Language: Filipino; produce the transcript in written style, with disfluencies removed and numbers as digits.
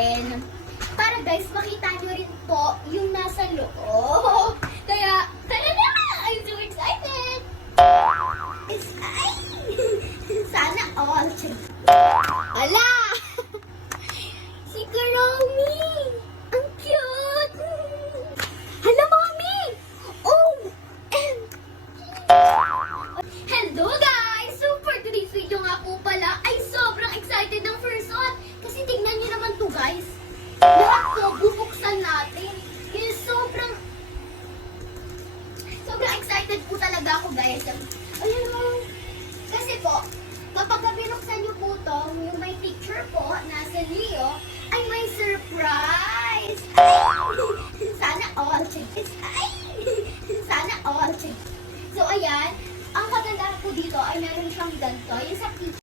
natin. Para guys, makita nyo rin po yung nasa loob. Kaya, tara na! I'm so excited! Sana all. Ala! Si Kuromi! Ang cute! Hala, Mami! Hello guys! So for today's video nga po pala ay sobrang excited ng person. Kasi tingnan nyo naman to guys. Lahat to bubuksan natin. Kaya sobrang excited po talaga ako guys. Ayan o. Kasi po, kapag binuksan nyo po to, yung may picture po na sa Leo, ay may surprise! Ay! Sana all! Ay! Sana all! So ayan, ang maganda po dito ay meron siyang ganito. Yung sa picture,